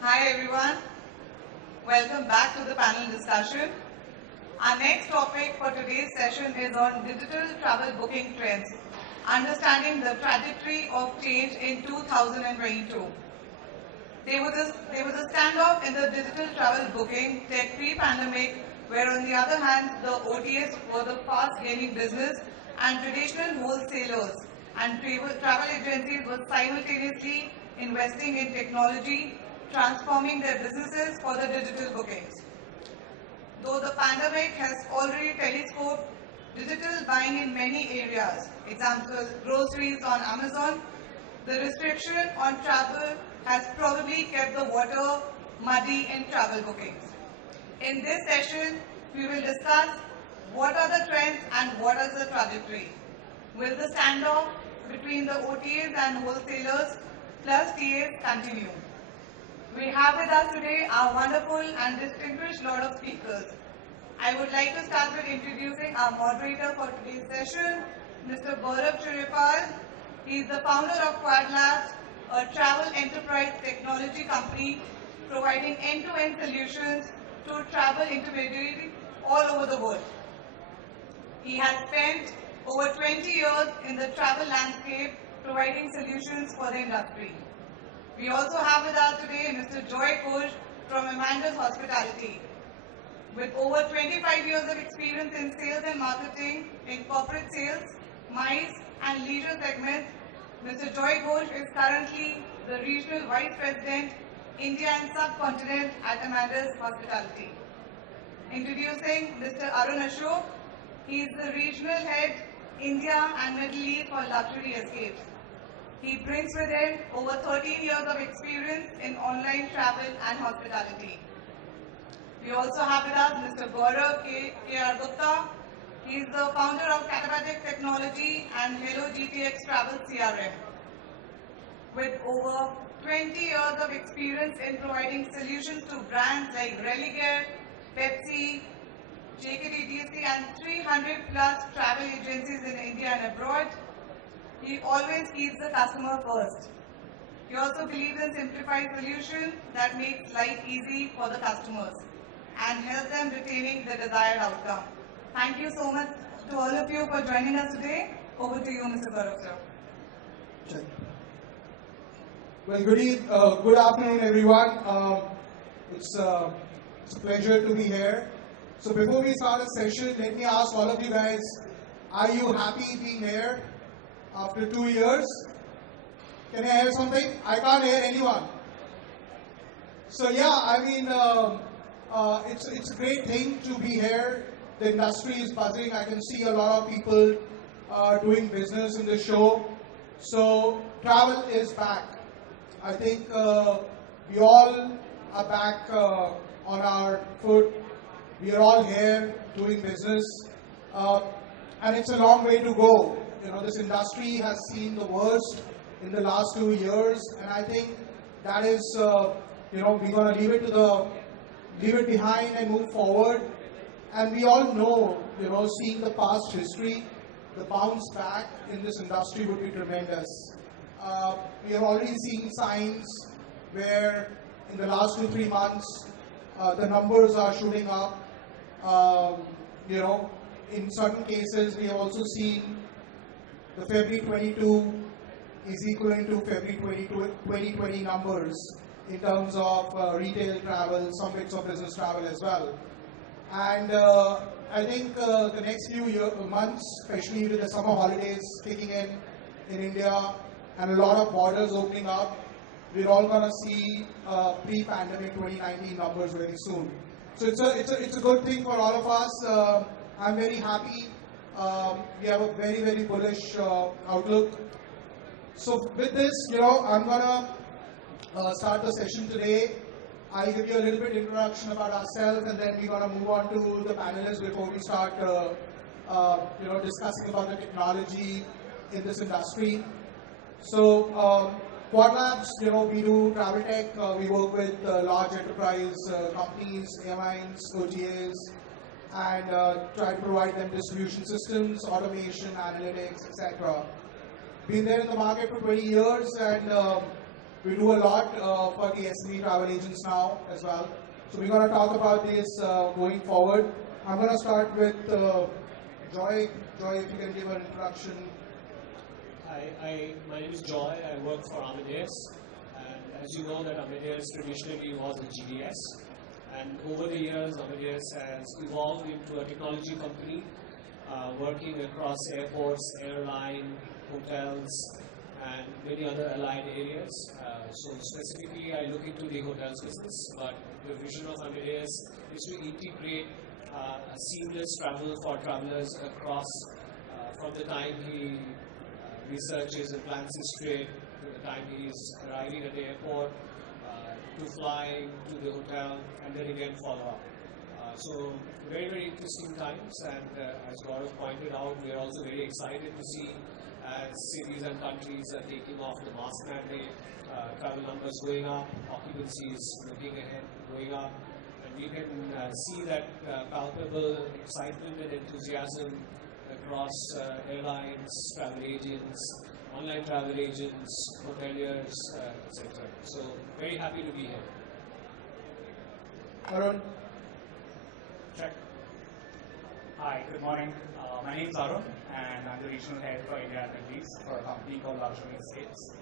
Hi everyone, welcome back to the panel discussion. Our next topic for today's session is on digital travel booking trends, understanding the trajectory of change in 2022. There was a standoff in the digital travel booking tech pre-pandemic, where on the other hand, the OTAs were the fast-gaining business and traditional wholesalers and travel agencies were simultaneously investing in technology, transforming their businesses for the digital bookings. Though the pandemic has already telescoped digital buying in many areas, example groceries on Amazon, the restriction on travel has probably kept the water muddy in travel bookings. In this session, we will discuss what are the trends and what is the trajectory. Will the standoff between the OTAs and wholesalers plus TAs continue? We have with us today our wonderful and distinguished lot of speakers. I would like to start with introducing our moderator for today's session, Mr. Gaurav Chiripal. He is the founder of Quad Labs, a travel enterprise technology company providing end-to-end solutions to travel intermediaries all over the world. He has spent over 20 years in the travel landscape providing solutions for the industry. We also have with us today Mr. Joy Ghosh from Amanda's Hospitality. With over 25 years of experience in sales and marketing in corporate sales, MICE and leisure segments, Mr. Joy Ghosh is currently the Regional Vice President, India and Subcontinent at Amanda's Hospitality. Introducing Mr. Arun Ashok, he is the Regional Head, India and Middle East for Luxury Escapes. He brings with him over 13 years of experience in online travel and hospitality. We also have with us Mr. Gaurav K.R. Gupta. He is the founder of Catabatic Technology and Hello GTX Travel CRM. With over 20 years of experience in providing solutions to brands like Religare, Pepsi, JKT and 300 plus travel agencies in India and abroad, he always keeps the customer first. He also believes in simplified solutions that makes life easy for the customers and helps them retaining the desired outcome. Thank you so much to all of you for joining us today. Over to you, Mr. Gaurav sir. Check. Well, good afternoon, everyone. It's a pleasure to be here. So before we start the session, let me ask all of you guys, are you happy being here after 2 years? Can I hear something? I can't hear anyone. So yeah, I mean, it's a great thing to be here. The industry is buzzing. I can see a lot of people doing business in the show. So travel is back. I think we all are back on our foot. We are all here doing business. And it's a long way to go. You know, this industry has seen the worst in the last 2 years. And I think that is, we're going to leave it behind and move forward. And we all know, seeing the past history, the bounce back in this industry would be tremendous. We are already seeing signs where in the last 2-3 months, the numbers are shooting up. In certain cases, we have also seen the February 22 is equivalent to February 2020 numbers in terms of retail travel, some bits of business travel as well. And I think the next few months, especially with the summer holidays kicking in India and a lot of borders opening up, we're all going to see pre-pandemic 2019 numbers very soon. So it's a good thing for all of us. I'm very happy. We have a very, very bullish outlook. So with this, I'm going to start the session today. I'll give you a little bit introduction about ourselves, and then we're going to move on to the panelists before we start, discussing about the technology in this industry. So, Quad Labs, we do travel tech. We work with large enterprise companies, airlines, OTAs, and try to provide them distribution systems, automation, analytics, etc. Been there in the market for 20 years, and We do a lot for the SME travel agents now as well. So we're going to talk about this going forward. I'm going to start with Joy. Joy, if you can give an introduction. Hi, my name is Joy. I work for Amadeus. And as you know that Amadeus traditionally was a GDS. And over the years, Amadeus has evolved into a technology company working across airports, airline, hotels, and many other allied areas. So specifically, I look into the hotels business, but the vision of Amadeus is to integrate a seamless travel for travelers across from the time he researches and plans his trip to the time he is arriving at the airport to flying to the hotel and then again follow up. So very, very interesting times, and as Gaurav pointed out, we are also very excited to see as cities and countries are taking off the mask mandate, travel numbers going up, occupancies looking ahead going up, and we can see that palpable excitement and enthusiasm across airlines, travel agents, online travel agents, hoteliers, etc. So very happy to be here. Arun? Check. Hi, good morning. My name is Arun, and I'm the regional head for India and Middle East for a company called Luxury Escapes.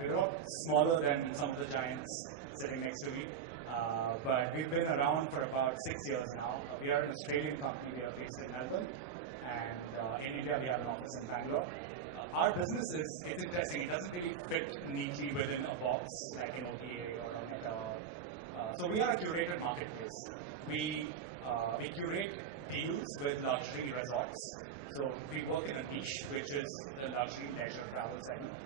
We're a lot smaller than some of the giants sitting next to me, but we've been around for about 6 years now. We are an Australian company. We are based in Melbourne, and in India we have an office in Bangalore. Our business it's interesting. It doesn't really fit neatly within a box like an OTA or a Meta. So we are a curated marketplace. We curate deals with luxury resorts. So we work in a niche, which is the luxury leisure travel segment.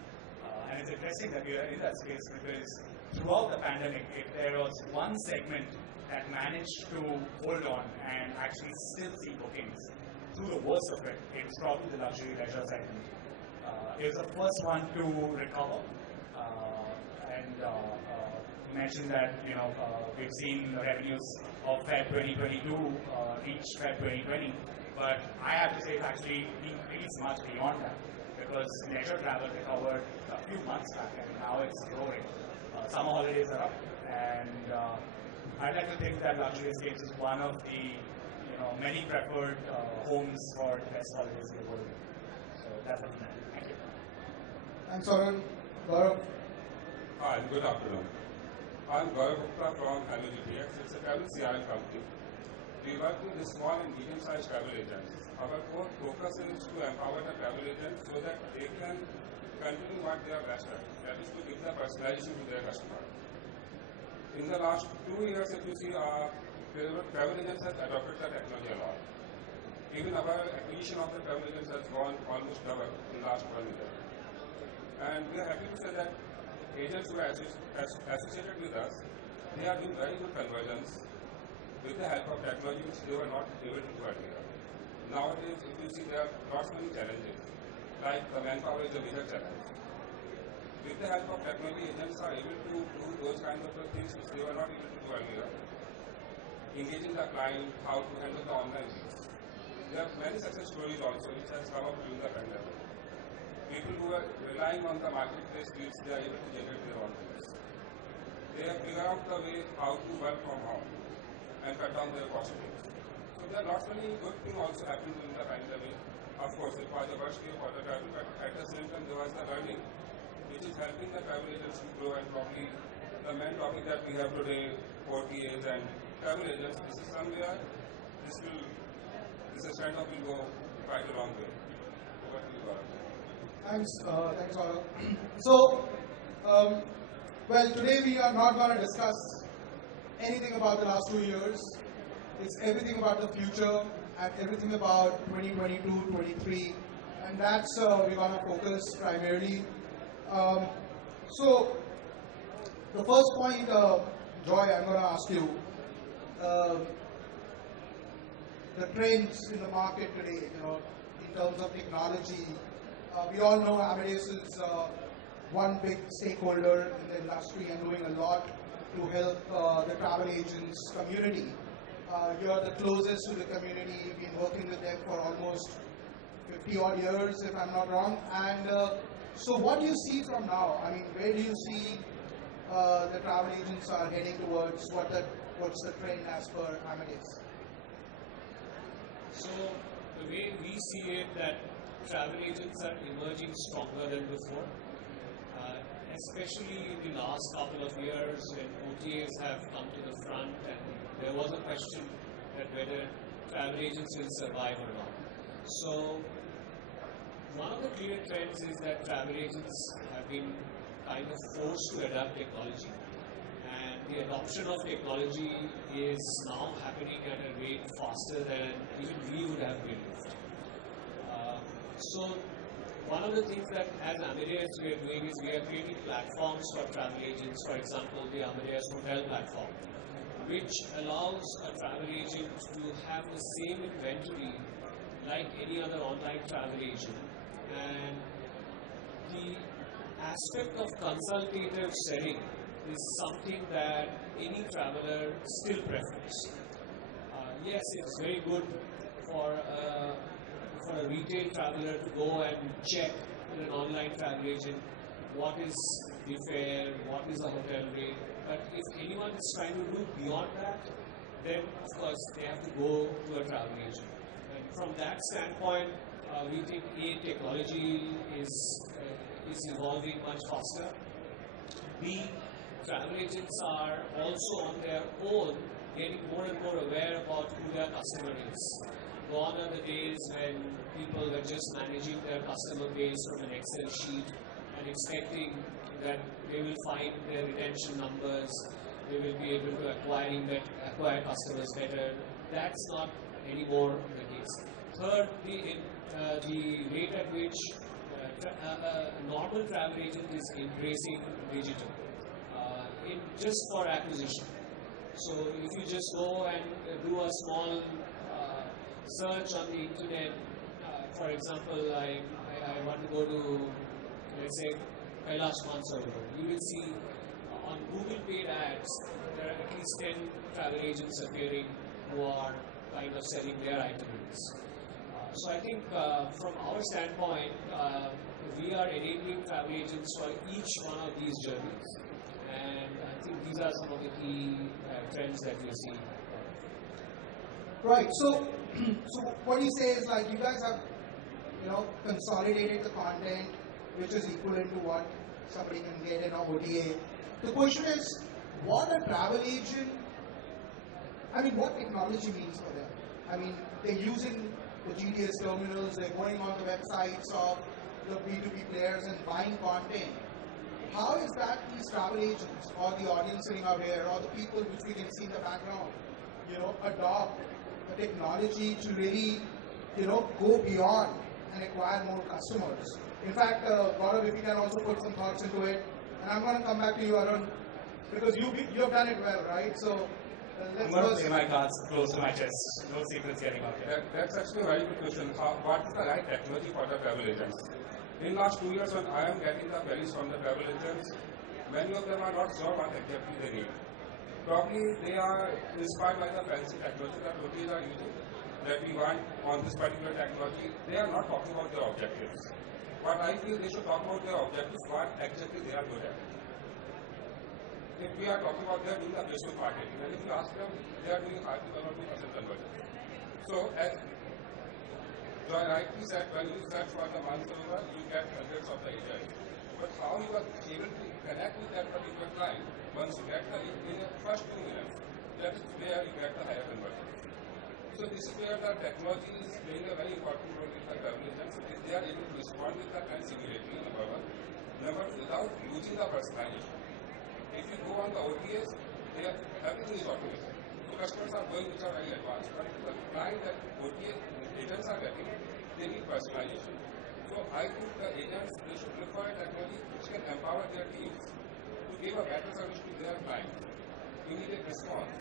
And it's interesting that we are in that space because throughout the pandemic, if there was one segment that managed to hold on and actually still see bookings through the worst of it, it's probably the luxury leisure segment. It was the first one to recover, and you mentioned that we've seen the revenues of Feb 2022 reach Feb 2020, but I have to say it's actually increased much beyond that because leisure travel recovered a few months back and now it's growing. Summer holidays are up, and I'd like to think that Luxury Escapes is one of the many preferred homes for the best holidays in the world. So that's it. Thank you. Thanks, Arun. Gaurav? Hi, good afternoon. I'm Gaurav Gupta from Hello GPX. It's a travel CRM company. We work with small and medium-sized travel agents. Our core focus is to empower the travel agents so that they can continue what they are best at. That is to give the personalization to their customer. In the last 2 years, if you see, travel agents have adopted the technology a lot. Even our acquisition of the travel agents has gone almost double in the last 1 year. And we are happy to say that agents who are associated with us, they are doing very good conversions with the help of technology which they were not able to do earlier. Nowadays, if you see, there are lots many challenges, like the manpower is a bigger challenge. With the help of technology, agents are able to do those kinds of things which they were not able to do earlier. Engaging the client, how to handle the online leads. There are many success stories also which has come up during the pandemic. People who are relying on the marketplace leads, they are able to generate their own leads. They have figured out the way how to work from home and cut down their costs. So there are lots many good things also happening during the pandemic. Of course, it was the worst year for the travel, but at the same time there was the learning, which is helping the travel agents to grow, and probably the main topic that we have today, OTAs and travel agents, this is somewhere, this stand-up will go quite a long way. Over to you, Gaurav. Thanks, Gaurav. So, well, today we are not going to discuss anything about the last 2 years. It's everything about the future and everything about 2022, 23, and that's we're going to focus primarily. So, the first point, Joy, I'm going to ask you. The trends in the market today, in terms of technology. We all know Amadeus is one big stakeholder in the industry and doing a lot to help the travel agents community. You're the closest to the community. You've been working with them for almost 50 odd years, if I'm not wrong. And So what do you see from now? I mean, where do you see the travel agents are heading towards? What's the trend as per Amadeus? So the way we see it, that travel agents are emerging stronger than before, especially in the last couple of years when OTAs have come to the front and there was a question that whether travel agents will survive or not. So one of the clear trends is that travel agents have been kind of forced to adapt technology, and the adoption of technology is now happening at a rate faster than even we would have believed. So one of the things that as Amadeus we are doing is we are creating platforms for travel agents. For example, the Amadeus Hotel platform, which allows a travel agent to have the same inventory like any other online travel agent. And the aspect of consultative selling is something that any traveler still prefers. Yes, it's very good for a retail traveler to go and check with an online travel agent what is the fare, what is the hotel rate. But if anyone is trying to do beyond that, then of course they have to go to a travel agent. And from that standpoint, we think technology is evolving much faster. B, travel agents are also on their own getting more and more aware about who their customer is. Gone are the days when people were just managing their customer base from an Excel sheet and expecting that they will find their retention numbers, they will be able to acquire customers better. That's not anymore the case. Third, the rate at which a normal travel agent is embracing digital just for acquisition. So if you just go and do a small search on the internet, for example, I want to go to, let's say, Kailash Mansarovar, you will see on Google paid ads, there are at least 10 travel agents appearing who are kind of selling their itineraries. So I think from our standpoint, we are enabling travel agents for each one of these journeys. And I think these are some of the key trends that we see. Right. So what you say is like you guys have, consolidated the content, which is equivalent to what somebody can get in an OTA. The question is, what a travel agent, what technology means for them? They're using the GDS terminals, they're going on the websites of the B2B players and buying content. How is that these travel agents or the audience sitting out here or the people which we can see in the background, adopt the technology to really, go beyond and acquire more customers? In fact, Gaurav, if you can also put some thoughts into it, and I'm going to come back to you, Arun, because you have done it well, right? So I'm going to play my cards close to my chest. No secrets getting out here. That's actually a very good question. What is the right technology for the travel agents? In last 2 years, when I am getting the queries from the travel agents, many of them are not sure what exactly they need. Probably they are inspired by the fancy technology that OTAs are using, that we want on this particular technology. They are not talking about their objectives. But I feel they should talk about their objectives, what exactly they are good at. If we are talking about they are doing the Facebook marketing, and if you ask them, they are doing 5% or 2% conversion. So as Joy rightly said, when you search for the Mansarovar, you get hundreds of the agents. But how you are able to connect with that particular client, once you get the lead in the first 2 minutes, that is where you get the higher conversion. So this is where the technology is playing a very important role with the travel agents. If they are able to respond with the clients immediately, number one. Number two, without losing the personalization. If you go on the OTAs, everything is automated. So customers are going which are very advanced. But the client that OTA agents are getting, they need personalization. So I think the agents, they should look for a technology which can empower their teams to give a better service to their clients. Immediate response.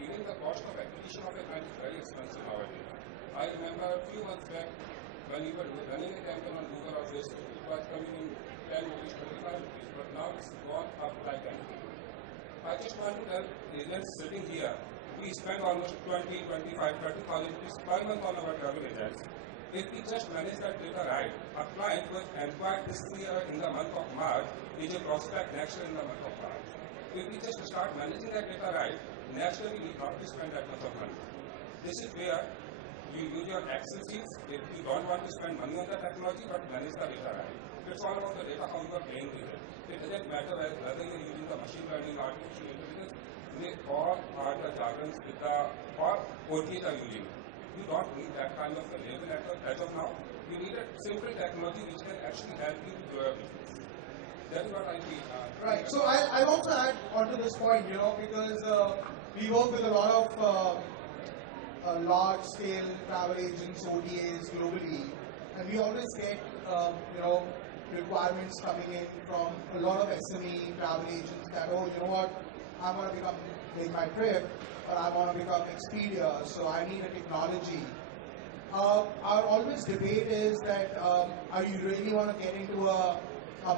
Even the cost of acquisition of a client is very expensive nowadays. I remember a few months back when we were running a campaign on Google or Facebook, it was coming in 10 rupees, 25 rupees, but now it's gone up like anything. I just want to tell agents sitting here, we spend almost 20, 25, 30,000 rupees per month on our travel agents. If we just manage that data right, a client was acquired this year in the month of March is a prospect next year in the month of March. If we just start managing that data right, naturally we don't have to spend that much of money. This is where you use your Excel sheets if you don't want to spend money on the technology but manage the data right. It's all about the data, how you are playing with it. It doesn't matter whether you're using the machine learning, artificial intelligence, they all are the jargons with the or OTs are using. You don't need that kind of a label as of now. You need a simple technology which can actually help you to grow your business. That's what I feel. Right. So I want to add onto this point, because we work with a lot of large-scale travel agents, OTAs globally, and we always get requirements coming in from a lot of SME travel agents that, oh, you know what, I want to make my trip, or I want to become Expedia, so I need a technology. Our always debate is that are you really want to get into a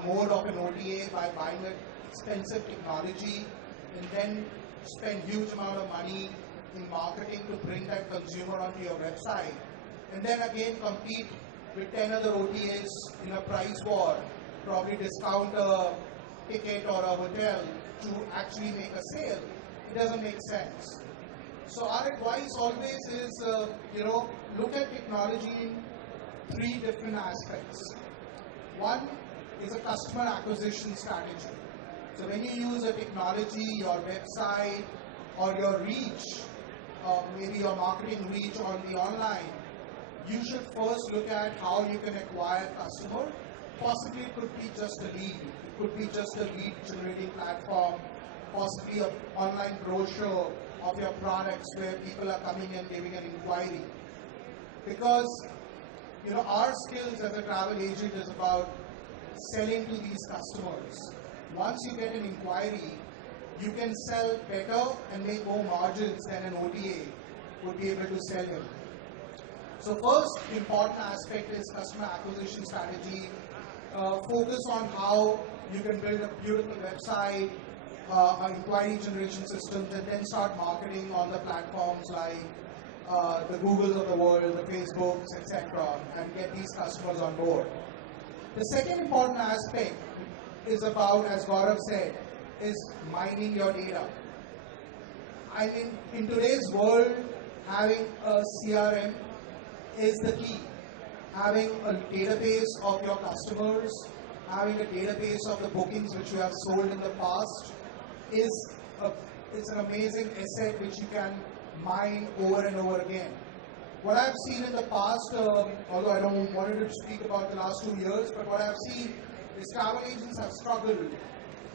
mode of an OTA by buying an expensive technology and then spend huge amount of money in marketing to bring that consumer onto your website, and then again compete with 10 other OTAs in a price war, probably discount a ticket or a hotel to actually make a sale. It doesn't make sense. So our advice always is, look at technology in three different aspects. One is a customer acquisition strategy. So when you use a technology, your website or your reach, maybe your marketing reach on the online, you should first look at how you can acquire customer. Possibly it could be just a lead. It could be just a lead generating platform, possibly an online brochure of your products where people are coming and giving an inquiry. Because our skills as a travel agent is about selling to these customers. Once you get an inquiry, you can sell better and make more margins than an OTA would be able to sell him. So first important aspect is customer acquisition strategy. Focus on how you can build a beautiful website, inquiry generation systems, and then start marketing on the platforms like the Googles of the world, the Facebooks, etc., and get these customers on board. The second important aspect is about, as Gaurav said, is mining your data. I mean, in today's world, having a CRM is the key. Having a database of your customers, having a database of the bookings which you have sold in the past is an amazing asset which you can mine over and over again. What I've seen in the past, although I don't want to speak about the last 2 years, but what I've seen is travel agents have struggled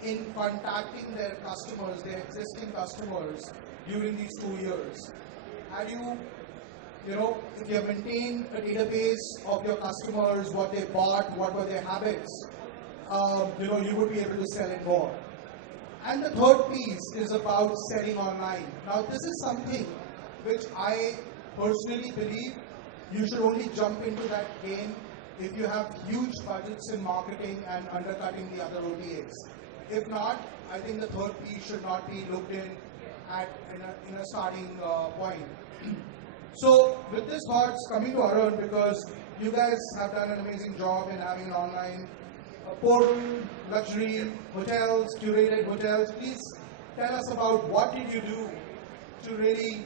in contacting their customers, their existing customers, during these 2 years. Had you, if you have maintained a database of your customers, what they bought, what were their habits, you would be able to sell it more. And the third piece is about selling online. Now, this is something which I personally believe you should only jump into that game if you have huge budgets in marketing and undercutting the other OTAs. If not, I think the third piece should not be looked in a starting point. So with this thoughts, coming to Arun, because you guys have done an amazing job in having an online portal, luxury, hotels, curated hotels. Please tell us about what did you do to really,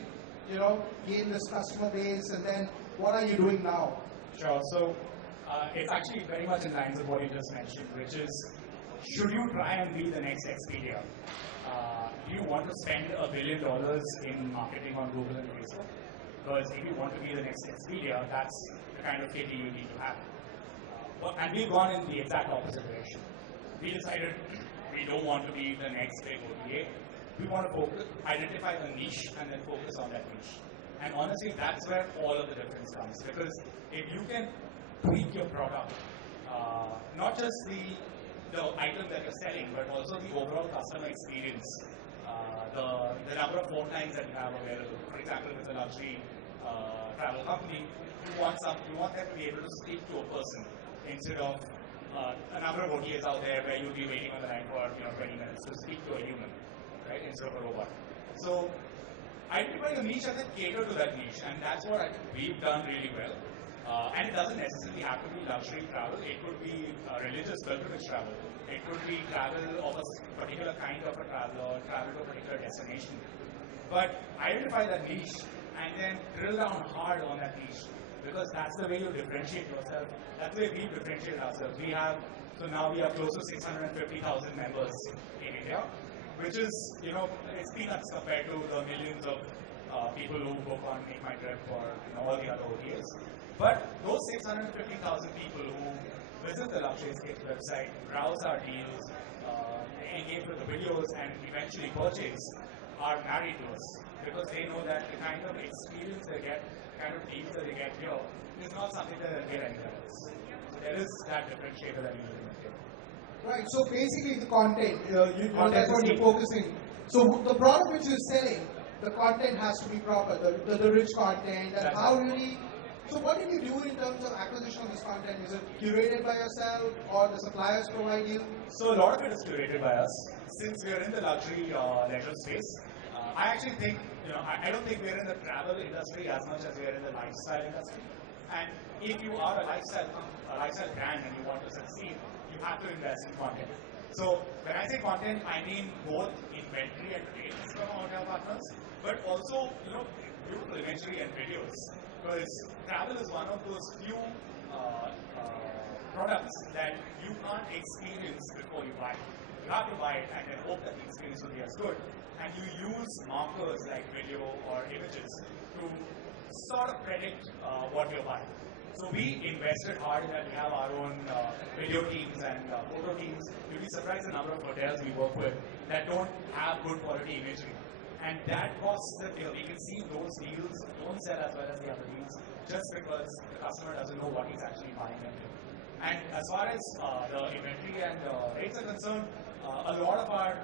gain this customer base, and then what are you doing now? Sure. So it's actually very much in lines of what you just mentioned, which is, should you try and be the next Expedia? Do you want to spend $1 billion in marketing on Google and Facebook? Because if you want to be the next Expedia, that's the kind of kitty you need to have. And we've gone in the exact opposite direction. We decided we don't want to be the next big OTA. We want to identify a niche and then focus on that niche. And honestly, that's where all of the difference comes. Because if you can tweak your product, not just the item that you're selling, but also the overall customer experience, the number of phone lines that you have available. For example, if it's a luxury travel company, you want them to be able to speak to a person instead of a number of OTAs out there where you'll be waiting on the line for 20 minutes to speak to a human, right, instead of a robot. So identify a niche and then cater to that niche, and that's what I think we've done really well. And it doesn't necessarily have to be luxury travel. It could be religious pilgrimage travel. It could be travel of a particular kind of a travel or travel to a particular destination. But identify that niche and then drill down hard on that niche, because that's the way you differentiate yourself. That's the way we differentiate ourselves. So now we have close to 650,000 members in India, which is, it's peanuts compared to the millions of people who book on Make My Trip or all the other OTAs. But those 650,000 people who visit the Luxury Escapes website, browse our deals, engage with the videos, and eventually purchase, are married to us, because they know that the kind of experience they get, the kind of deals that they get here, is not something that they'll get anywhere else. So there is that differentiator that we need to maintain. Right, so basically the content, Content that's what is you're key. focusing. So the product which you're selling, the content has to be proper, the rich content, and That's how right. really. So what do you do in terms of acquisition of this content? Is it curated by yourself, or the suppliers provide you? So a lot of it is curated by us. Since we are in the luxury leisure space, I actually think, I don't think we're in the travel industry as much as we are in the lifestyle industry. And if you are a lifestyle brand and you want to succeed, you have to invest in content. So when I say content, I mean both inventory and rates from our hotel partners, but also, beautiful imagery and videos. Because travel is one of those few products that you can't experience before you buy it. You have to buy it and then hope that the experience will be as good. And you use markers like video or images to sort of predict what you're buying. So we invested hard in that. We have our own video teams and photo teams. You'll be surprised the number of hotels we work with that don't have good quality imagery. And that costs the deal. We can see those deals don't sell as well as the other deals just because the customer doesn't know what he's actually buying into. And as far as the inventory and rates are concerned, a lot of our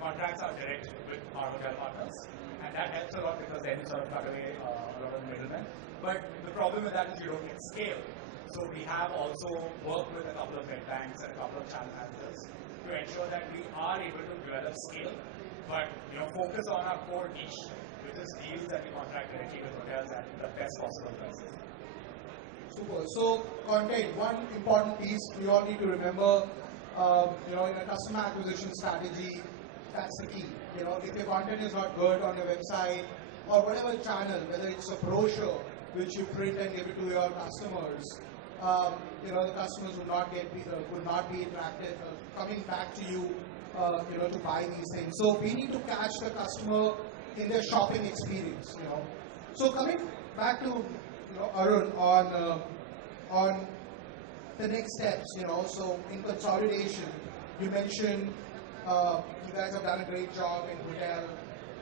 contracts are direct with our hotel partners, and that helps a lot because then you sort of cut away a lot of the middlemen. But the problem with that is you don't get scale. So we have also worked with a couple of bed banks and a couple of channel managers to ensure that we are able to develop scale, but focus on our core niche, which is deals that we contract directly with hotels at the best possible prices. Super. So content, one important piece we all need to remember, in a customer acquisition strategy, that's the key. If your content is not good on your website or whatever channel, whether it's a brochure which you print and give it to your customers, the customers would not be interactive, coming back to you, to buy these things. So we need to catch the customer in their shopping experience. So coming back to Arun on the next steps. So in consolidation, you mentioned you guys have done a great job in hotel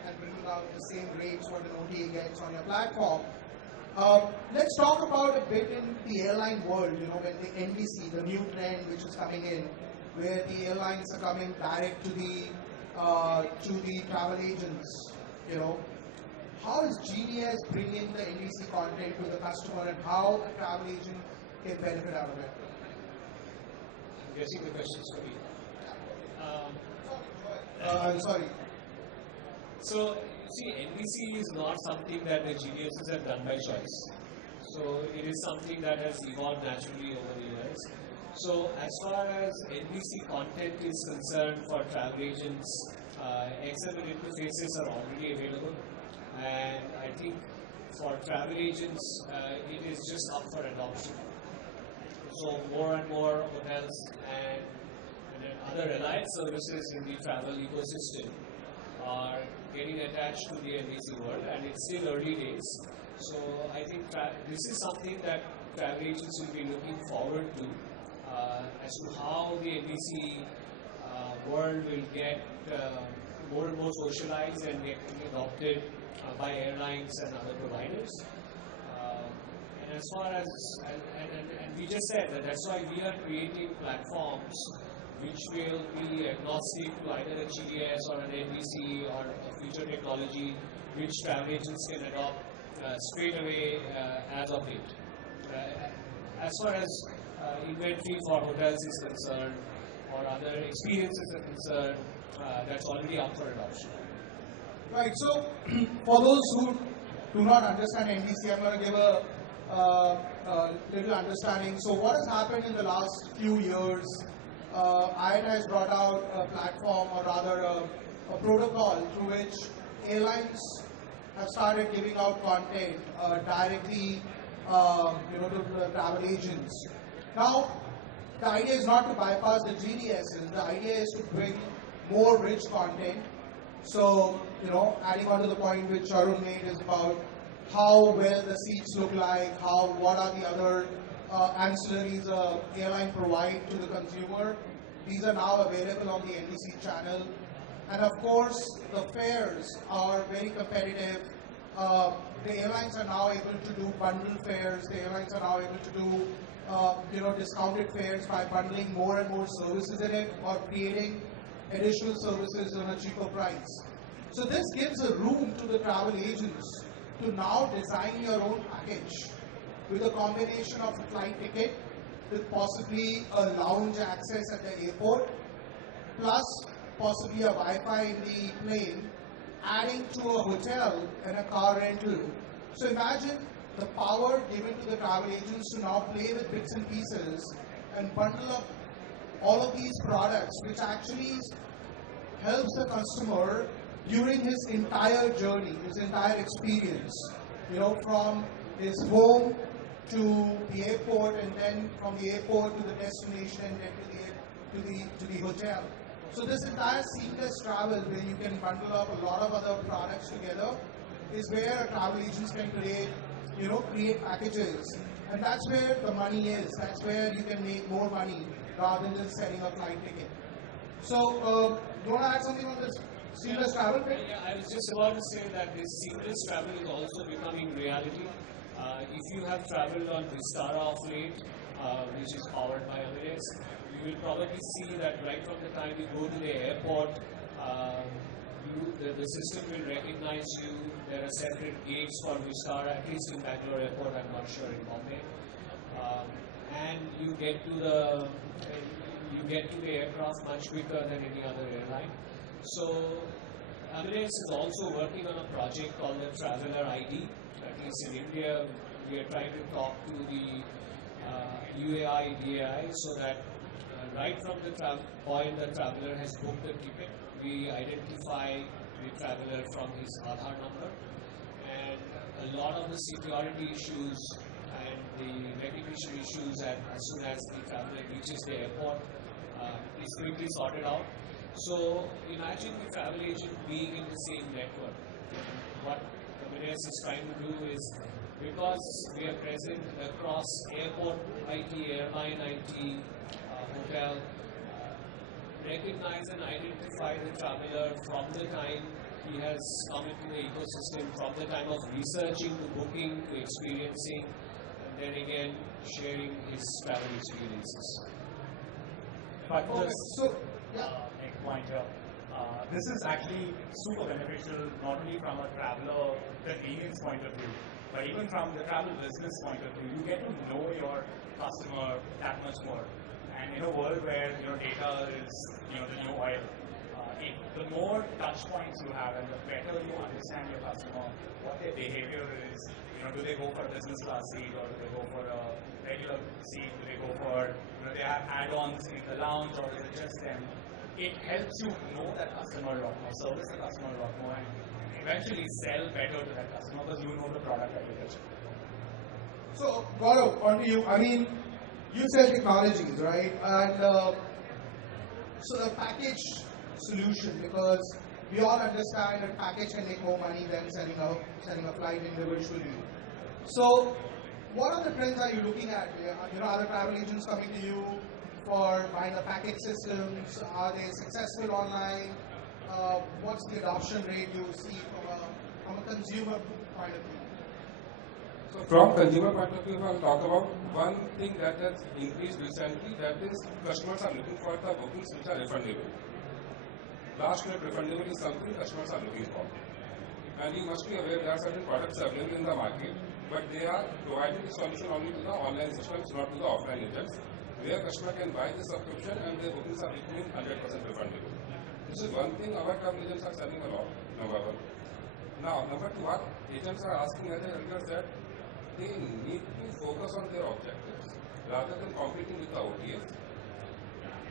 and bringing out the same rates what an OTA gets on your platform. Let's talk about a bit in the airline world, when the NDC, the new trend which is coming in, where the airlines are coming direct to the travel agents, How is GDS bringing the NDC content to the customer, and how a travel agent can benefit out of it? I'm guessing the question's for me. I'm sorry. So, you see, NBC is not something that the GDSs have done by choice. So, it is something that has evolved naturally over the years. So, as far as NBC content is concerned for travel agents, XML interfaces are already available. And I think for travel agents, it is just up for adoption. So, more and more hotels and other allied services in the travel ecosystem are getting attached to the NBC world, and it's still early days. So I think this is something that travel agents will be looking forward to, as to how the NBC world will get more and more socialized and get adopted by airlines and other providers. And as far as, and we just said that that's why we are creating platforms which will be agnostic to either a GDS or an NBC or a future technology which travel agents can adopt straight away as of date. As far as inventory for hotels is concerned or other experiences are concerned, that's already up for adoption. Right, so for those who do not understand NDC, I'm going to give a little understanding. So what has happened in the last few years, IATA has brought out a platform, or rather a protocol through which airlines have started giving out content directly to the travel agents. Now, the idea is not to bypass the GDSs. The idea is to bring more rich content. So, adding on to the point which Arun made is about how well the seats look like, what are the other ancillaries airline provide to the consumer. These are now available on the NDC channel. And of course, the fares are very competitive. The airlines are now able to do bundle fares. The airlines are now able to do discounted fares by bundling more and more services in it, or creating additional services on a cheaper price. So this gives a room to the travel agents to now design your own package with a combination of a flight ticket with possibly a lounge access at the airport, plus possibly a Wi-Fi in the plane, adding to a hotel and a car rental. So imagine the power given to the travel agents to now play with bits and pieces and bundle up all of these products, which actually helps the customer during his entire journey, his entire experience, from his home to the airport, and then from the airport to the destination, and then to the hotel. So this entire seamless travel, where you can bundle up a lot of other products together, is where travel agents can create packages, and that's where the money is. That's where you can make more money rather than just selling a flight ticket. So, do you want to add something on this seamless travel bit? Yeah, I was just about to say that this seamless travel is also becoming reality. If you have traveled on Vistara of late, which is powered by Amadeus, you will probably see that right from the time you go to the airport, the system will recognize you. There are separate gates for Vistara, at least in Bangalore Airport. I'm not sure in Bombay. And you get to the aircraft much quicker than any other airline. So Amadeus is also working on a project called the Traveler ID. At least in India, we are trying to talk to the UAI, DAI, so that right from the point the traveler has booked the ticket, we identify the traveler from his Aadhaar number, and a lot of the security issues and the recognition issues as soon as the traveler reaches the airport is quickly sorted out. So imagine the travel agent being in the same network. What Amadeus is trying to do is, because we are present across airport IT, airline IT, hotel, recognize and identify the traveler from the time he has come into the ecosystem, from the time of researching to booking to experiencing, and then again sharing his travel experiences. But just make a point here. This is actually super beneficial, not only from a traveler convenience point of view, but even from the travel business point of view. You get to know your customer that much more. And in a world where data is the new oil, the more touch points you have, and the better you understand your customer, what their behavior is. Do they go for a business class seat, or do they go for a regular seat? Do they go for they have add-ons in the lounge, or is it just them? It helps you know that customer a lot more, service the customer a lot more, and eventually sell better to that customer because you know the product that you get. So, Gaurav, on to you. I mean, you sell technologies, right? And so a package solution, because we all understand that package can make more money than selling a flight individually. So, what are the trends are you looking at? Are the travel agents coming to you for buying the package systems? Are they successful online? What's the adoption rate you see from a consumer point of view? So from consumer point of view, I'll talk about one thing that has increased recently, that is customers are looking for the bookings which are refundable. Last minute refundable is something customers are looking for. And you must be aware there are certain products available in the market, but they are providing the solution only to the online systems, not to the offline agents, where customer can buy the subscription and their bookings are becoming 100% refundable. This is one thing our travel agents are selling a lot, number one. Now, number two, our agents are asking, as I earlier said, they need to focus on their objectives rather than competing with the OTAs.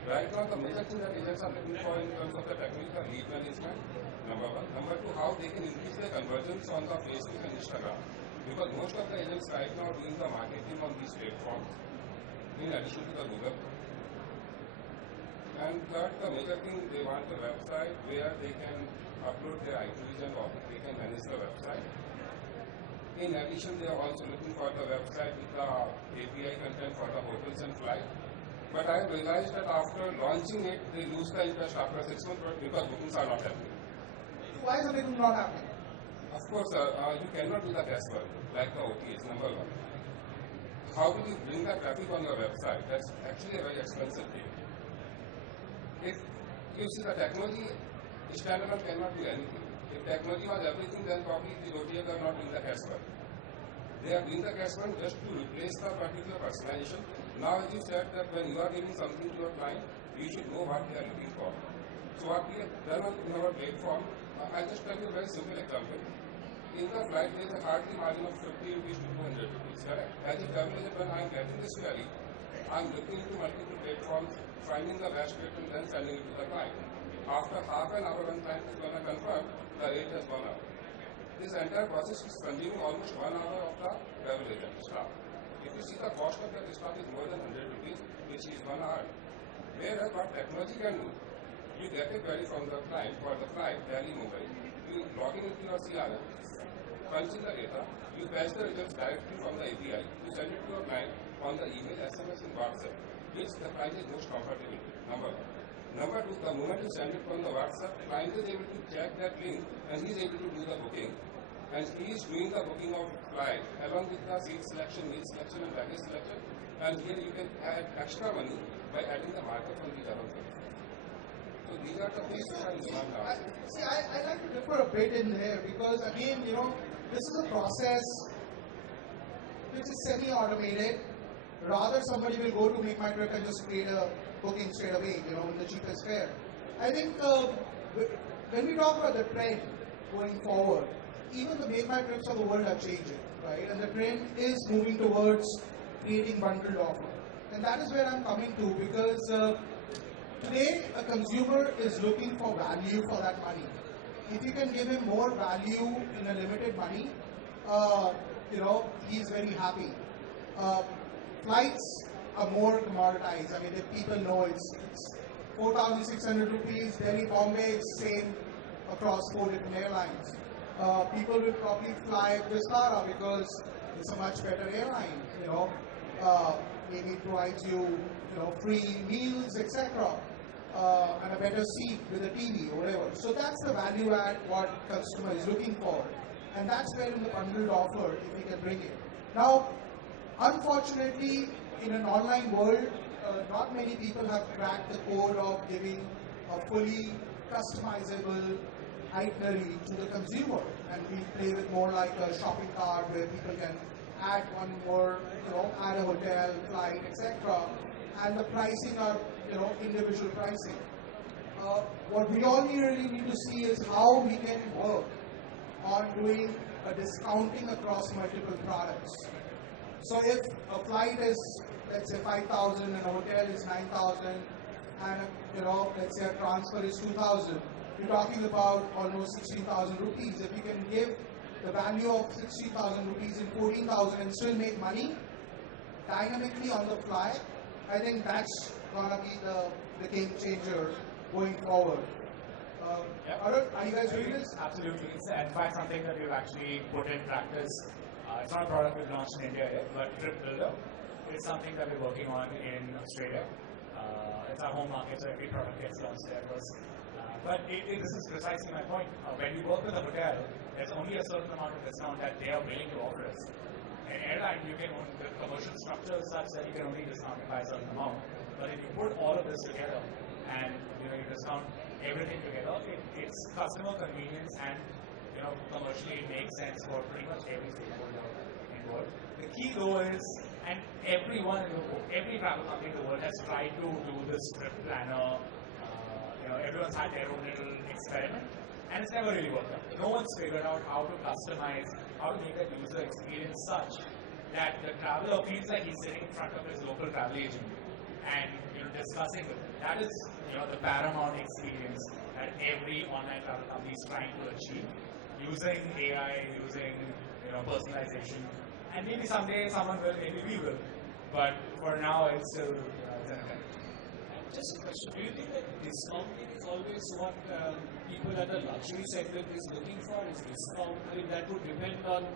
Right now, the major thing that agents are looking for in terms of the technical lead management, number one. Number two, how they can increase their conversions on the Facebook and Instagram. Because most of the agents right now are doing the marketing on these platforms in addition to the Google. And third, the major thing, they want a website where they can upload their itineraries and they can manage the website. In addition, they are also looking for the website with the API content for the hotels and flights. But I have realized that after launching it, they lose the interest after 6 months because bookings are not happening. Why is the booking not happening? Of course, you cannot do the guesswork like the OTAs, number one. How will you bring the traffic on your website? That's actually a very expensive thing. If you see the technology, standalone cannot do anything. If technology was everything, then probably the OTAs are not doing the guesswork. They are doing the guesswork just to replace the particular personalization. Now, as you said that when you are giving something to your client, you should know what they are looking for. So what we have done on our platform, I'll just tell you a very simple example. In the flight, there is a hardly margin of 50 rupees to 200 rupees, correct? As a travel agent, when I am getting this query, I am looking into multiple platforms, finding the best rate and then sending it to the client. After half an hour, when client is going to confirm, the rate has gone up. This entire process is consuming almost 1 hour of the travel agent staff. If you see the cost of that staff is more than 100 rupees, which is 1 hour. Whereas what technology can do, you get a query from the client for the flight, Delhi, Mumbai. You log in into your CRM, punch in the data, you fetch the results directly from the API, you send it to your client on the email, SMS and WhatsApp, which the client is most comfortable with, number one. Number two, the moment you send it from the WhatsApp, the client is able to check that link and he is able to do the booking. And he is doing the booking of flight along with the seat selection, meal selection and baggage selection. And here you can add extra money by adding the markup on the other things. So these are the things which are smart now. See, I like to differ a bit in there because again, this is a process which is semi-automated. Rather, somebody will go to Make My Trip and just create a booking straight away, in the cheapest fare. I think when we talk about the trend going forward, even the Make My Trips of the world are changing, right? And the trend is moving towards creating bundled offer. And that is where I'm coming to because today a consumer is looking for value for that money. If you can give him more value in a limited money, he's very happy. Flights are more commoditized. I mean, if people know it's 4,600 rupees, Delhi, Bombay, it's same across 4 different airlines. People will probably fly Vistara because it's a much better airline, maybe it provides you, free meals, etc. And a better seat with a TV or whatever. So that's the value add what customer is looking for. And that's where in the bundled offer, if we can bring it. Now, unfortunately, in an online world, not many people have cracked the code of giving a fully customizable itinerary to the consumer, and we play with more like a shopping cart where people can add one more, add a hotel, flight, etc. And the pricing are, individual pricing. What we all really need to see is how we can work on doing a discounting across multiple products. So if a flight is, let's say 5,000 and a hotel is 9,000 and, let's say a transfer is 2,000, you're talking about almost 16,000 rupees. If you can give the value of 16,000 rupees in 14,000 and still make money dynamically on the fly, I think that's gonna be the game changer going forward. Arun, are you guys doing this? Absolutely. It's in fact something that we've actually put in practice. It's not a product we've launched in India yet, but Trip Builder is something that we're working on in Australia. It's our home market, so every product gets launched there first. But this is precisely my point. When you work with a hotel, there's only a certain amount of discount that they are willing to offer us. In airline, you can only, the commercial structure is such that you can only discount it by a certain amount. But if you put all of this together and you discount everything together, it's customer convenience and commercially it makes sense for pretty much every stakeholder involved. The key though is, and everyone in the world, every travel company in the world has tried to do this trip planner. Everyone's had their own little experiment, and it's never really worked out. No one's figured out how to customize, how to make that user experience such that the traveler feels like he's sitting in front of his local travel agent and discussing with him. That is the paramount experience that every online travel company is trying to achieve using AI, using personalization, and maybe someday someone will, maybe we will, but for now it's still it's an attempt. Just a question, do you think that discounting is always what people at the luxury segment is looking for? Is discount? I mean, that would depend on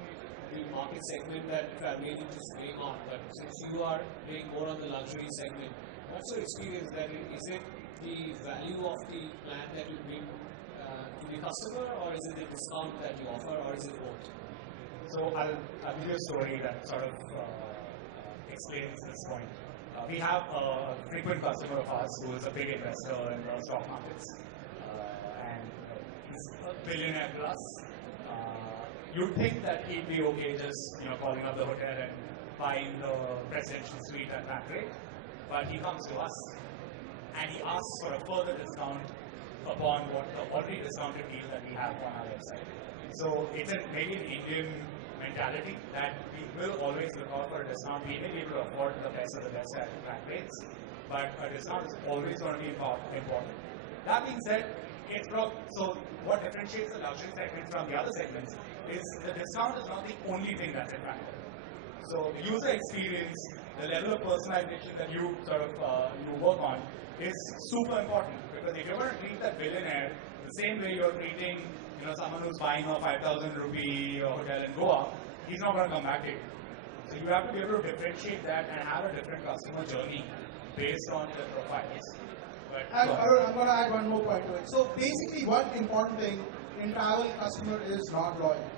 the market segment that travel agent is playing on. But since you are playing more on the luxury segment, what's your experience that is it the value of the plan that you bring to the customer, or is it the discount that you offer, or is it both? So I'll give you a story that sort of explains this point. We have a frequent customer of ours who is a big investor in the stock markets, and he's a billionaire plus. You'd think that he'd be okay just calling up the hotel and buying the presidential suite at that rate, but he comes to us and he asks for a further discount upon what the already discounted deal that we have on our website. So it's maybe an Indian mentality that we will always look out for a discount. We may be able to afford the best of the best at flat rates, but a discount is always going to be important. That being said, so what differentiates the luxury segment from the other segments is the discount is not the only thing that's attractive. So the user experience, the level of personalization that you sort of you work on is super important, because if you're going to treat that billionaire the same way you're treating someone who's buying a 5,000 rupee hotel in Goa, he's not going to come back to you. So you have to be able to differentiate that and have a different customer journey based on the profiles. And I'm going to add one more point to it. So basically, one important thing in travel, customer is not loyal.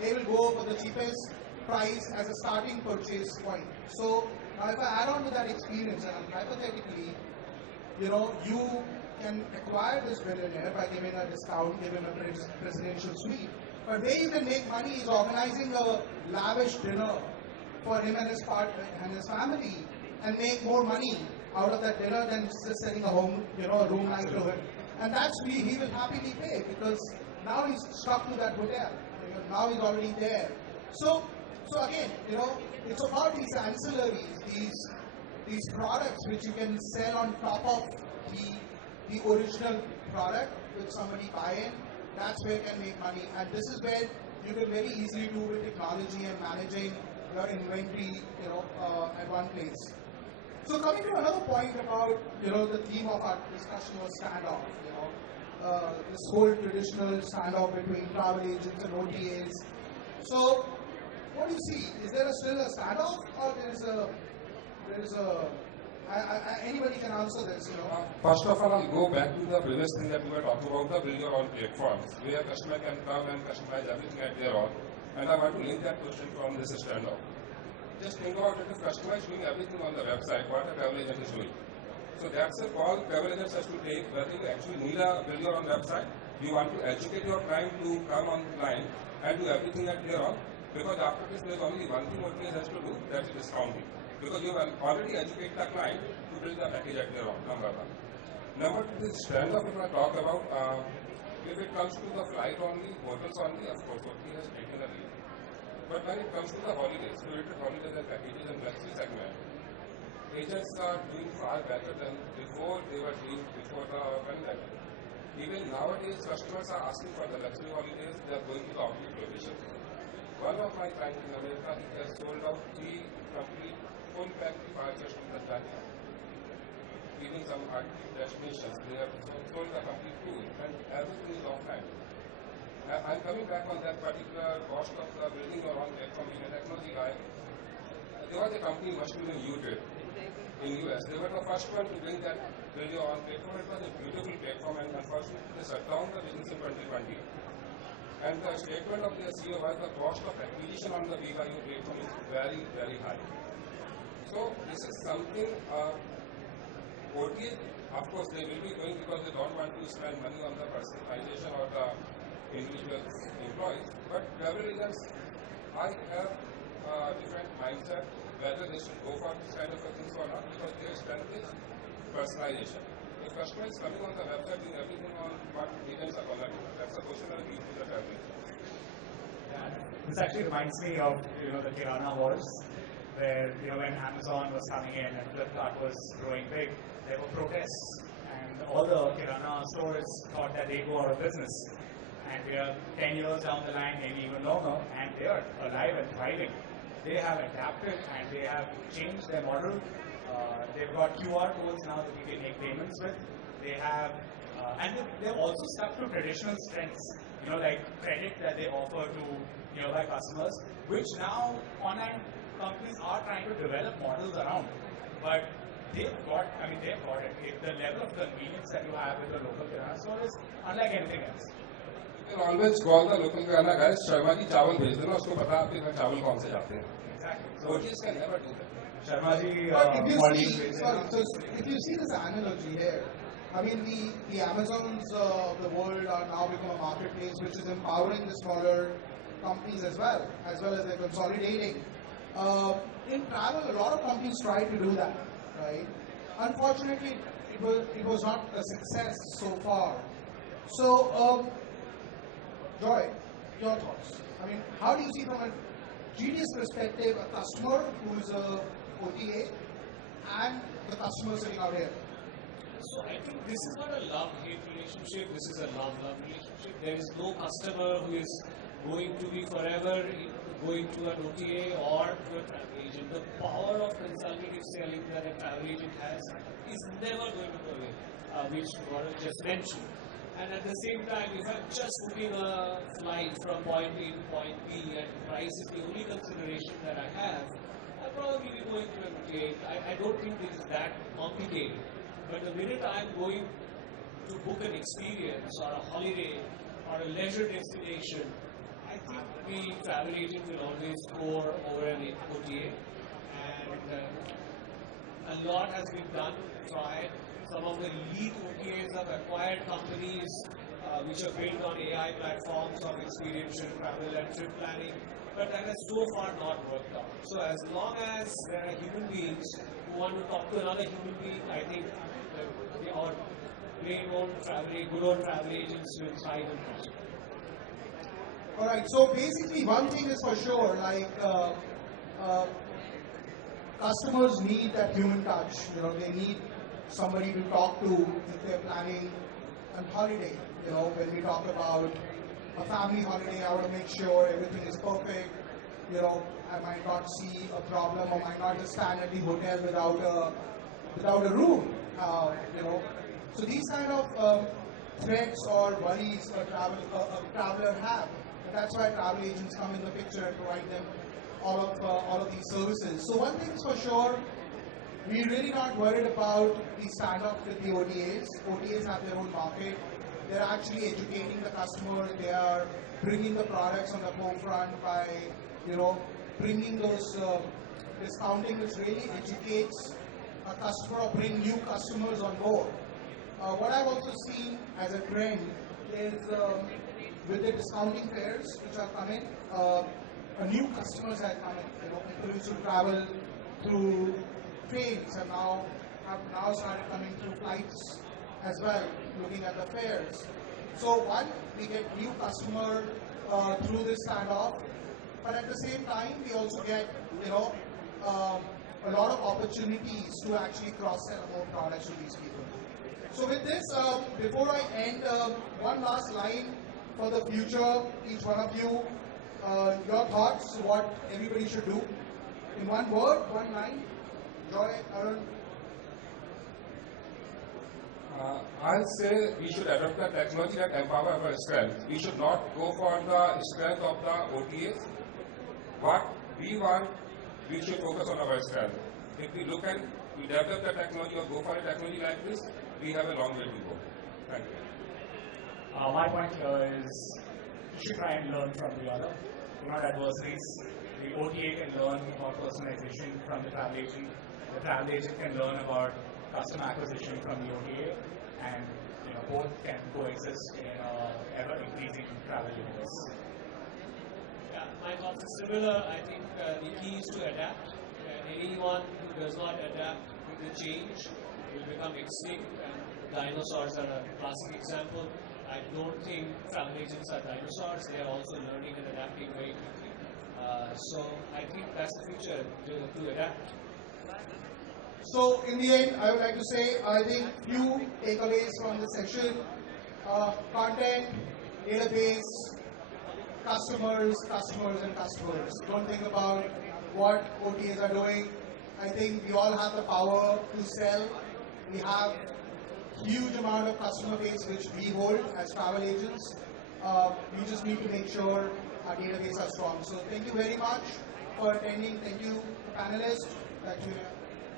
They will go for the cheapest price as a starting purchase point. So now if I add on to that experience, and hypothetically, you can acquire this billionaire by giving a discount, giving a presidential suite. But where you can make money is organizing a lavish dinner for him and his partner and his family, and make more money out of that dinner than just setting a room night to him. And that's he will happily pay, because now he's stuck to that hotel. Now he's already there. So again, it's about these ancillaries, these products which you can sell on top of the original product which somebody buy in. That's where you can make money, and this is where you can very easily do with technology and managing your inventory, at one place. So coming to another point about, the theme of our discussion was standoff. This whole traditional standoff between travel agents and OTAs. So what do you see? Is there still a standoff, or there is a anybody can answer this, First of all, I'll go back to the previous thing that we were talking about, the build your own platforms, where customer can come and customize everything at their own. And I want to link that question from this standoff. Just think about it, if customer is doing everything on the website, what a travel agent is doing. So that's a call travel agents has to take, whether you actually need a build your own website, you want to educate your client to come online and do everything at their own, because after this there is only one thing OTA has to do, that's discounting. Because you have already educated the client to build the package at their own, number one. Number two, this standoff, if I talk about, if it comes to the flight only, hotels only, of course, OTA has taken a lead. But when it comes to the holidays, related holidays and packages and luxury segment, agents are doing far better than before they were doing before the pandemic. Even nowadays, customers are asking for the luxury holidays, they are going to the outlet locations. One of my clients in America, he has sold out 3 complete full pack departures from Tanzania. Even some destinations, they have sold the complete tour, and everything is offline. I'm coming back on that particular cost of the building your own platform in a technology guy. There was a company, must be U-Trade, in US. They were the first one to bring that build your own platform. It was a beautiful platform, and unfortunately they shut down the business in 2020. And the statement of their CEO was the cost of acquisition on the BYU platform is very, very high. So this is something, OTA, of course they will be going because they don't want to spend money on the personalization or the individual employees. But travel agents, I have a different mindset whether they should go for this kind of a things or not, because their strength is personalization. If customer is coming on the website doing everything on what agents are going to do, that's a question I'll give to the travel agents. This actually reminds me of the Kirana wars, where when Amazon was coming in and Flipkart was growing big, there were protests, and all the Kirana stores thought that they go out of business. And we are 10 years down the line, maybe even longer, and they are alive and thriving. They have adapted and they have changed their model. They've got QR codes now that you can make payments with. They have, and they've also stuck to traditional strengths, like credit that they offer to nearby customers, which now online companies are trying to develop models around. But they've got it. The level of convenience that you have with the local kirana store is unlike anything else. You can always call the local kirana guys, Sharma ji चावल भेज देना, उसको पता है आपके घर चावल कौन से जाते हैं. Exactly. So OTS can never do that. Sharma ji, if you see this analogy here, I mean, the Amazons of the world are now become a marketplace which is empowering the smaller companies as well as they're consolidating. In travel, a lot of companies try to do that, right? Unfortunately, it was not a success so far. So, Joy, your thoughts. I mean, how do you see from a GDS perspective a customer who is a OTA and the customer sitting out here? So I think this is not a love-hate relationship, this is a love-love relationship. There is no customer who is going to be forever going to an OTA or to a travel agent. The power of consultative selling that a travel agent has is never going to go away, which Gaurav just mentioned. And at the same time, if I'm just booking a flight from point A to point B and price is the only consideration that I have, I'll probably be going to an OTA. I don't think it is that complicated. But the minute I'm going to book an experience or a holiday or a leisure destination, I think the travel agent will always score over an OTA. And a lot has been done to try. Some of the elite OTAs have acquired companies which are built on AI platforms of experiential travel and trip planning, but that has so far not worked out. So as long as there are human beings who want to talk to another human being, I think our good old travel agents will thrive in prosper. Alright, so basically one thing is for sure, like customers need that human touch. They need somebody to talk to if they're planning a holiday. When we talk about a family holiday, I want to make sure everything is perfect. I might not see a problem or might not just stand at the hotel without a room. So these kind of threats or worries a traveler have. And that's why travel agents come in the picture and provide them all of these services. So one thing is for sure, we're really not worried about the standoff with the OTAs. OTAs have their own market. They're actually educating the customers. They are bringing the products on the forefront by, bringing those discounting, which really educates a customer or bring new customers on board. What I've also seen as a trend is with the discounting fares which are coming, new customers are coming. People used to travel through trains and now have started coming through flights as well, looking at the fares. So one, we get new customer through this standoff, but at the same time we also get a lot of opportunities to actually cross-sell more products to these people. So with this, before I end, one last line for the future, each one of you, your thoughts, what everybody should do. In one word, one line. Joy, Arun. I'll say we should adopt the technology that empower our strength. We should not go for the strength of the OTAs. What we want, we should focus on our strength. If we look at, we develop the technology or go for a technology like this, we have a long way to go. Thank you. My point here is you should try and learn from the other. You're not adversaries. The OTA can learn about personalization from the travel agent. The travel agent can learn about customer acquisition from the OTA, and both can coexist in an ever-increasing travel universe. Yeah, my thoughts are similar. I think the key is to adapt. Anyone who does not adapt to the change will become extinct, and dinosaurs are a classic example. I don't think travel agents are dinosaurs. They are also learning and adapting very quickly. So I think that's the future to adapt. So in the end, I would like to say, I think few takeaways from the session: content, database, customers, customers, and customers. Don't think about what OTAs are doing. I think we all have the power to sell. We have huge amount of customer base which we hold as travel agents. We just need to make sure our database are strong. So thank you very much for attending. Thank you, panelists. Back to you.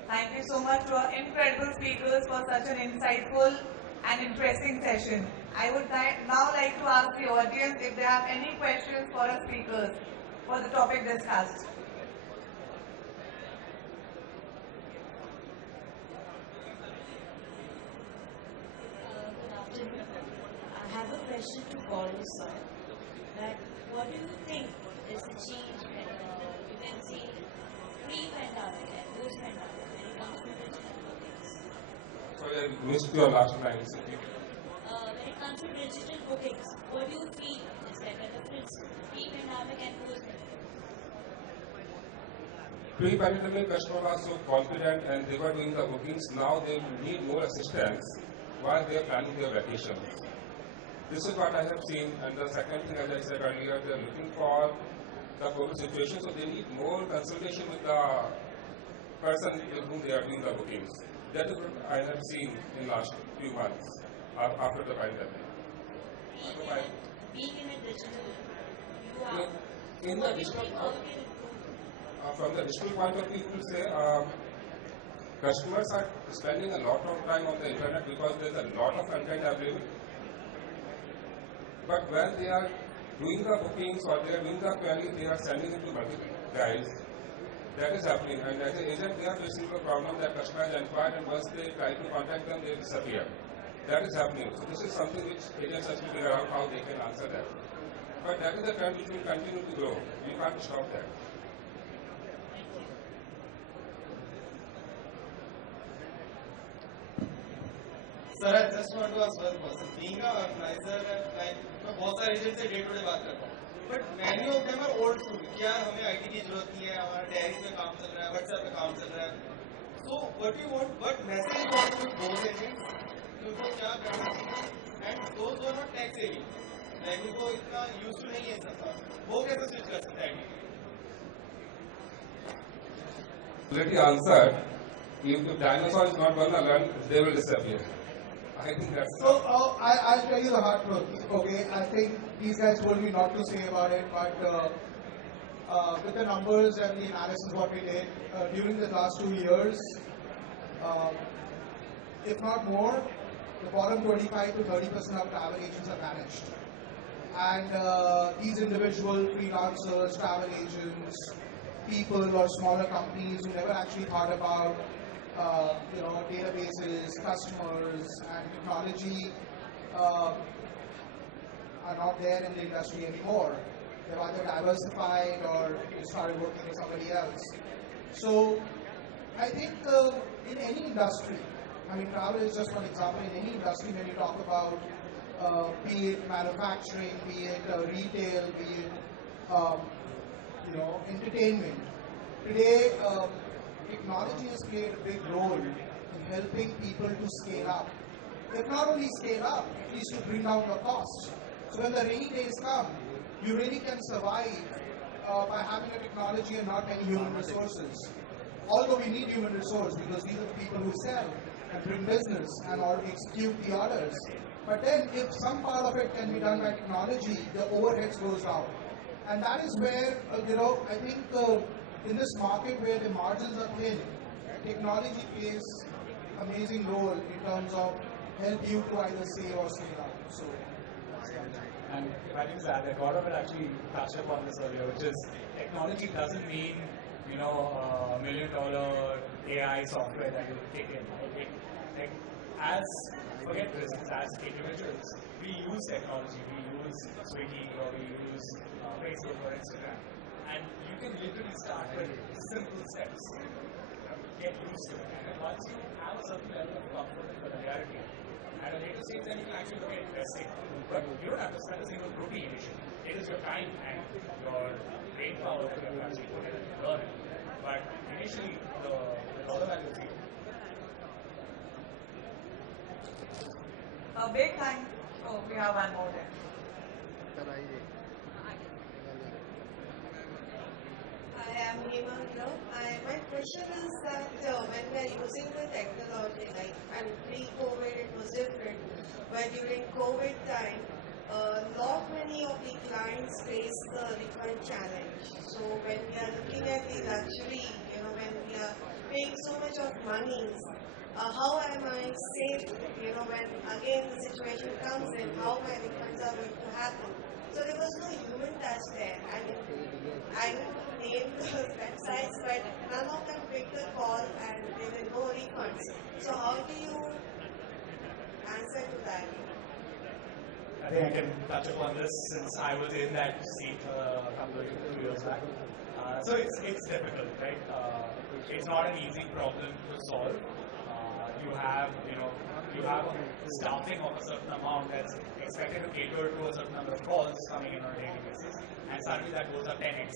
Thank you so much to our incredible speakers for such an insightful and interesting session. I would now like to ask the audience if they have any questions for our speakers for the topic discussed. Good afternoon. I have a question to Gaurav sir. That what do you think is the change that you can see pre-pandemic and post-pandemic when it comes to digital bookings? Sorry, I missed your last line. When it comes to digital bookings, what do you feel is like a difference pre-pandemic and post-pandemic? Pre-pandemic, customers were so confident and they were doing the bookings. Now they need more assistance while they are planning their vacations. This is what I have seen. And the second thing, as I said earlier, they are looking for the COVID situation, so they need more consultation with the person with whom they are doing the bookings. That is what I have seen in last few months after the pandemic. Being in a digital, you are. In the digital, from the digital point of view, we say customers are spending a lot of time on the internet because there is a lot of content available. But when they are doing the bookings or they are doing the query, they are sending it to multiple guys. That is happening. And as an agent, they are facing the problem that customers inquire and once they try to contact them, they disappear. That is happening. So this is something which agents have to figure out how they can answer that. But that is the trend which will continue to grow. You can't stop that. Sir, I just want to ask one question. Being an organizer, like, मैं बहुत सारे agent से day to day बात करता हूँ, but many of them are old school. क्या हमें IT की जरूरत नहीं है, हमारा टैरिस में काम चल रहा है, व्हाट्सएप में काम चल रहा है. So what you want, what message want to those agents कि उनको क्या करना चाहिए, and those are not tech savvy, like उनको इतना यूज टू नहीं है सब, वो कैसे स्विच कर सकते हैं? Already answered. If the dinosaur is not going to learn, they will disappear. I think that's So I'll tell you the hard truth. Okay, I think these guys told me not to say about it, but with the numbers and the analysis what we did during the last 2 years, if not more, the bottom 25 to 30% of travel agents are vanished. And these individual freelancers, travel agents, people or smaller companies who never actually thought about databases, customers, and technology are not there in the industry anymore. They've either diversified or they started working with somebody else. So I think in any industry, I mean, travel is just one example. In any industry, when you talk about be it manufacturing, be it retail, be it entertainment, today technology has played a big role in helping people to scale up. If not only scale up, at least to bring down the cost. So when the rainy days come, you really can survive by having a technology and not many human resources. Although we need human resource because these are the people who sell and bring business and or execute the orders. But then if some part of it can be done by technology, the overheads goes down. And that is where, I think in this market where the margins are thin, technology plays amazing role in terms of help you to either save or scale up. So, and if I can just add that Gaurav had actually touched upon this earlier, which is technology doesn't mean, $1 million AI software that you kick in. Right? As forget business, as individuals, we use technology. We use Swiggy or we use Facebook or Instagram. And you can literally start with simple steps. Get used to it. And then once you have a certain level of comfort and familiarity, At a later stage, then you can actually look at investing. But you don't have to spend a single rupee initially. It is your time and your brain power that you have to actually put in and learn it. But initially, the dollar value is zero. A big thank. Oh, we have one more there. I am Hema here. My question is that when we are using the technology, like pre-COVID it was different, but during COVID time, not many of the clients face the refund challenge. So when we are looking at the luxury, when we are paying so much of money, how am I safe, when again the situation comes in, how my refunds are going to happen. So there was no human touch there. I don't name the websites, but none of them picked the call and there were no refunds. So how do you answer to that? I think I can touch upon this since I was in that seat a couple of 2 years back. So it's difficult, right? It's not an easy problem to solve. You have staffing of a certain amount that's expected to cater to a certain number of calls coming in on a daily basis, and suddenly that goes up 10x.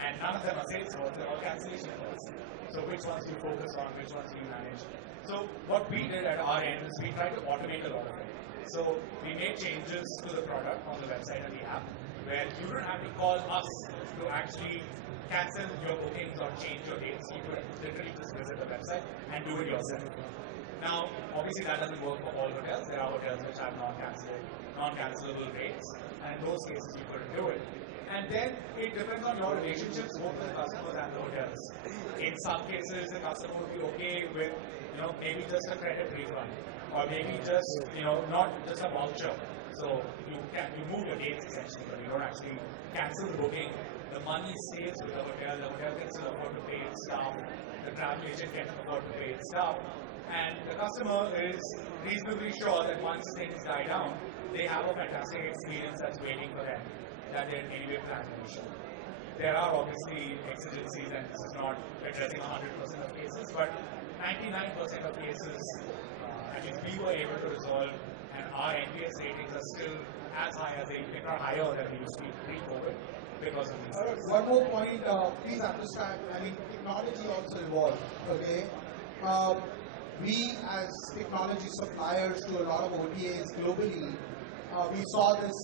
And none of them are sales calls, they're all cancellation calls. So which ones do you focus on, which ones do you manage? So what we did at our end is we tried to automate a lot of it. So we made changes to the product on the website and the app, where you don't have to call us to actually cancel your bookings or change your dates. You could literally just visit the website and do it yourself. Now, obviously that doesn't work for all hotels. There are hotels which have non-cancelable rates, and in those cases you couldn't do it. And then it depends on your relationships both with the customers and the hotels. In some cases, the customer would be okay with, maybe just a credit refund, or maybe just, not just a voucher. So you move your dates essentially, but you don't actually cancel the booking. The money stays with the hotel can still afford to pay its staff, the travel agent can afford to pay its staff, and the customer is reasonably sure that once things die down, they have a fantastic experience that's waiting for them, that they anyway plan to show. There are obviously exigencies, and this is not addressing 100% of cases, but 99% of cases, at least we were able to resolve, and our NPS ratings are still as high as they, if not higher than they used to be pre-COVID because of these. One more point, please understand, technology also evolved, okay? We as technology suppliers to a lot of OTAs globally, we saw this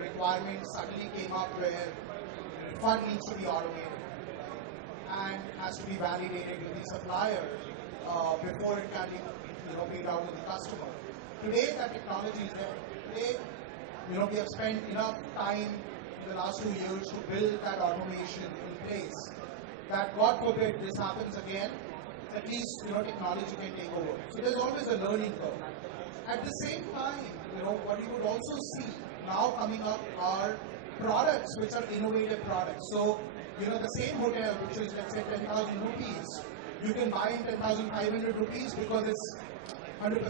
requirement suddenly came up where fund needs to be automated and has to be validated with the supplier before it can be paid out to the customer. Today that technology is there. Today, we have spent enough time in the last 2 years to build that automation in place that God forbid this happens again, at least technology can take over. So there's always a learning curve. At the same time, what you would also see now coming up are products which are innovative products. So, the same hotel which is let's say 10,000 rupees, you can buy in 10,500 rupees because it's 100%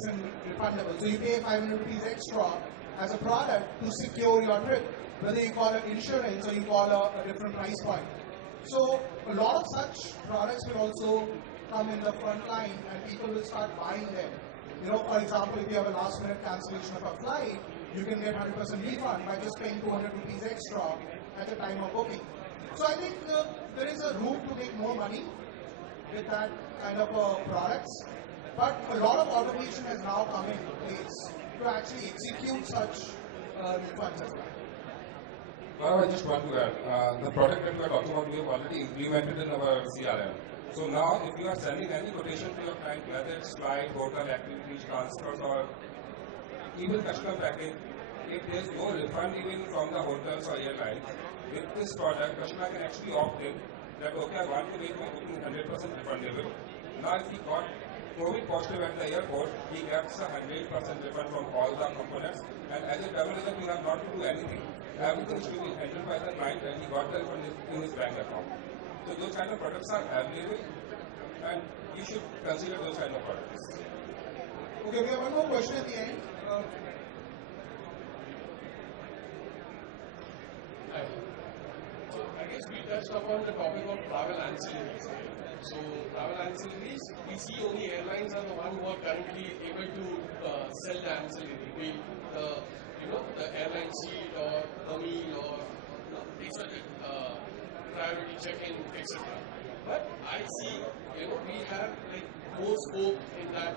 refundable. So you pay 500 rupees extra as a product to secure your trip, whether you call it insurance or you call a different price point. So a lot of such products will also come in the front line and people will start buying them. For example, if you have a last minute cancellation of a flight, you can get 100% refund by just paying 200 rupees extra at the time of booking. So I think there is a room to make more money with that kind of products, but a lot of automation has now come in place to actually execute such refunds as well. I just want to add, the product that we are talking about, we have already implemented in our CRM. So now, if you are sending any quotation to your client, whether it's flight, hotel, activities, transfers, or even customer package, if there is no refund even from the hotels or airlines, with this product, customer can actually opt in that, okay, I want to make my booking 100% refundable. Now, if he got COVID positive at the airport, he gets a 100% refund from all the components, and as a travel agent, we have not to do anything. Everything is to be handled by the client, and he got the refund in his bank account. So those kind of products are available, and you should consider those kind of products. Okay, we have one more question at the end. Hi. So I guess we touched upon the topic of travel ancillaries. So travel ancillaries, we see only airlines are the one who are currently able to sell the ancillary, be it the airline seat or the meal or priority check-in, etc. But I see, we have like more scope in that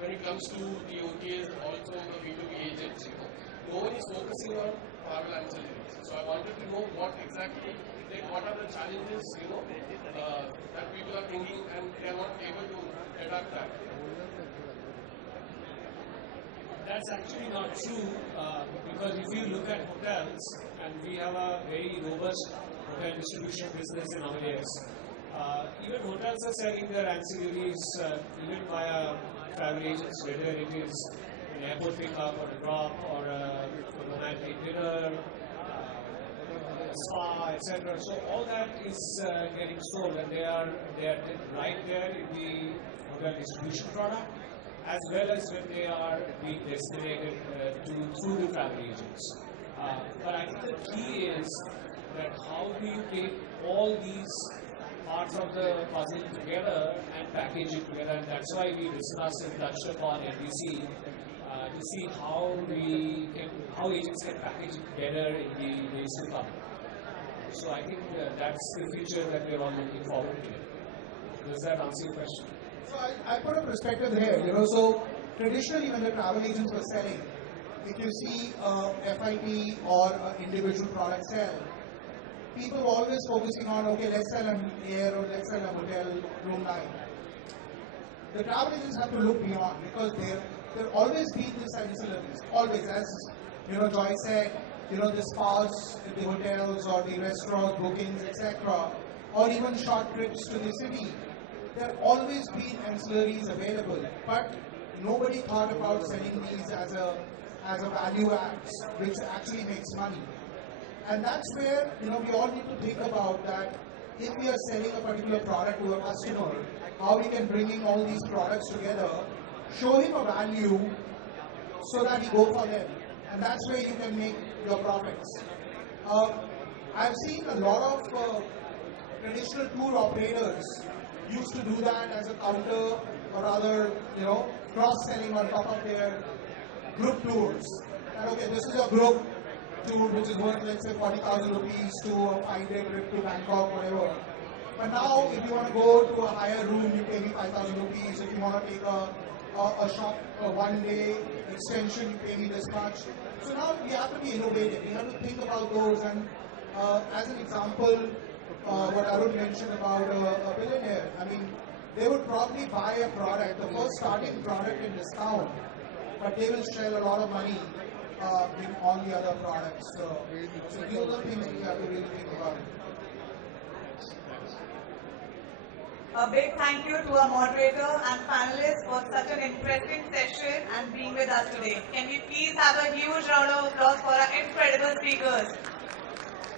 when it comes to the OTAs, also the B2B agents. No one is focusing on travel ancillaries. So I wanted to know what exactly, what are the challenges, that people are thinking and they are not able to adapt that. That's actually not true because if you look at hotels, and we have a very robust hotel distribution business in Amadeus, even hotels are selling their ancillaries even via travel agents, whether it is an airport pickup or a drop or a romantic dinner, a spa, etc. So all that is getting sold, and they are right there in the hotel distribution product, as well as when they are being destinated through the travel agents. But I think the key is that how do you take all these parts of the puzzle together and package it together, and that's why we discussed and touched upon NDC to see how agents can package it together in the days to come. So I think that's the future that we're all looking forward to. Does that answer your question? So I put a perspective here, so traditionally when the travel agents were selling, if you see FIT or individual product sell, people were always focusing on, okay, let's sell an air or let's sell a hotel room line. The travel agents have to look beyond because there always been this ancillaries, always, as Joy said, the spas, the hotels or the restaurant bookings, etc., or even short trips to the city. There have always been ancillaries available, but nobody thought about selling these as a value add, which actually makes money. And that's where we all need to think about that. If we are selling a particular product to a customer, how we can bring in all these products together, show him a value, so that he go for them, and that's where you can make your profits. I've seen a lot of traditional tour operators used to do that as a counter, or rather, cross-selling on top of their group tours. And okay, this is a group tour which is worth, let's say, 40,000 rupees to a 5-day trip to Bangkok, whatever. But now, if you want to go to a higher room, you pay me 5,000 rupees. If you want to take a shop, a 1-day extension, you pay me this much. So now we have to be innovative. We have to think about those. And as an example, what Arun mentioned about a billionaire, they would probably buy a product, the first starting product in discount, but they will shell a lot of money in all the other products. So these are the things we have to really think about. A big thank you to our moderator and panelists for such an interesting session and being with us today. Can we please have a huge round of applause for our incredible speakers?